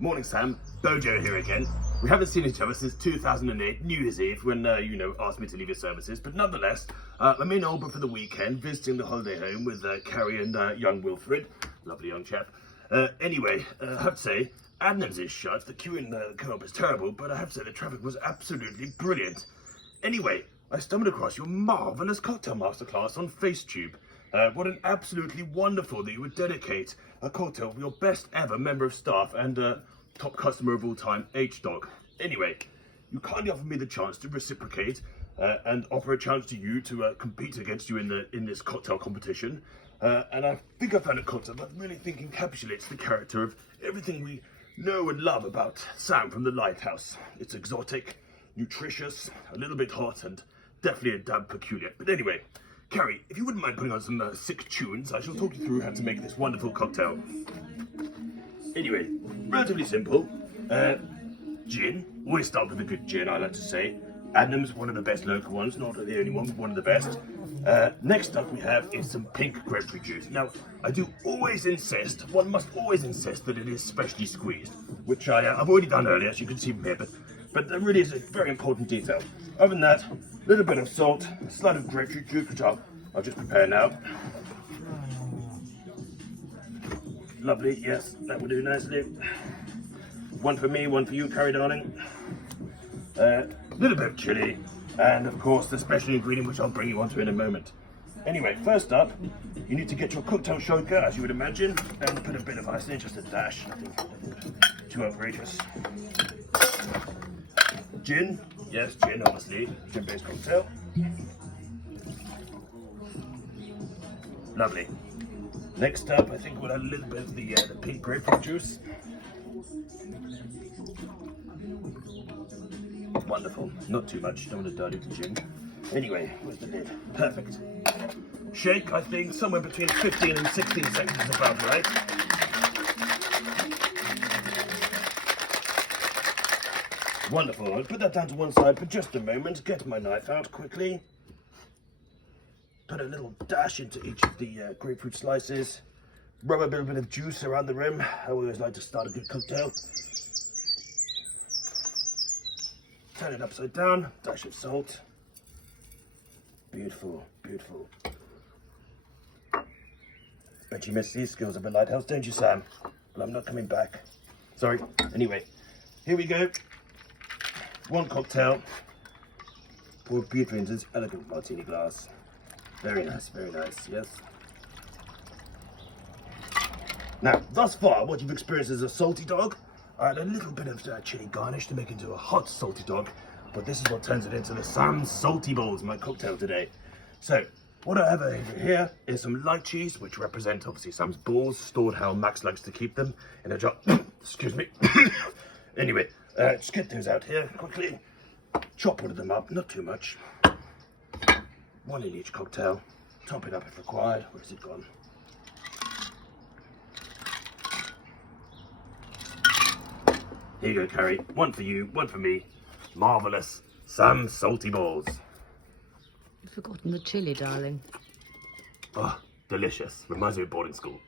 Morning, Sam. Bojo here again. We haven't seen each other since 2008, New Year's Eve, when asked me to leave your services. But nonetheless, I'm in Aldeburgh for the weekend, visiting the holiday home with Carrie and young Wilfred. Lovely young chap. Anyway, I have to say, Adnams is shut. The queue in the co-op is terrible, but I have to say the traffic was absolutely brilliant. Anyway, I stumbled across your marvellous cocktail masterclass on FaceTube. What an absolutely wonderful that you would dedicate a cocktail for your best ever member of staff and top customer of all time, H-Dog. Anyway, you kindly offered me the chance to reciprocate and offer a chance to you to compete against you in this cocktail competition. And I think I found a cocktail that I really think encapsulates the character of everything we know and love about Sam from the Lighthouse. It's exotic, nutritious, a little bit hot, and definitely a dab peculiar. But anyway, Carrie, if you wouldn't mind putting on some sick tunes, I shall talk you through how to make this wonderful cocktail. Anyway, relatively simple. Gin. Always start with a good gin, I like to say. Adnams, one of the best local ones, not the only one, but one of the best. Next up we have is some pink grapefruit juice. Now, I do always insist, one must always insist that it is specially squeezed, which I've already done earlier, as you can see from here, but that really is a very important detail. Other than that, a little bit of salt, a slight of grapefruit juice, which I'll just prepare now. Lovely, yes, that will do nicely. One for me, one for you, Carrie, darling. A little bit of chilli, and of course the special ingredient which I'll bring you onto in a moment. Anyway, first up, you need to get your cocktail shaker, as you would imagine, and put a bit of ice in it, just a dash, nothing too outrageous. Gin, yes, gin, obviously, gin-based cocktail. Lovely. Next up, I think we'll add a little bit of the pink grapefruit juice. Wonderful. Not too much, don't want to dilute the gin. Anyway, where's the lid? Perfect. Shake, I think, somewhere between 15 and 16 seconds is about right. Wonderful. I'll put that down to one side for just a moment. Get my knife out quickly. Put a little dash into each of the grapefruit slices. Rub a little bit of juice around the rim. I always like to start a good cocktail. Turn it upside down. Dash of salt. Beautiful, beautiful. Bet you missed these skills of a lighthouse, don't you, Sam? Well, I'm not coming back. Sorry. Anyway, here we go. One cocktail. Poured beautifully into this elegant martini glass. Very nice, yes. Now, thus far, what you've experienced is a salty dog. I had a little bit of chili garnish to make it into a hot salty dog, but this is what turns it into the Sam's Salty Balls, my cocktail today. So, what I have over here is some light cheese, which represent obviously Sam's balls, stored how Max likes to keep them in a jar. Excuse me. Anyway, just get those out here quickly. Chop one of them up, not too much. One in each cocktail. Top it up if required. Where's it gone? Here you go, Carrie. One for you, one for me. Marvellous. Sam's Salty Balls. You've forgotten the chili, darling. Oh, delicious. Reminds me of boarding school.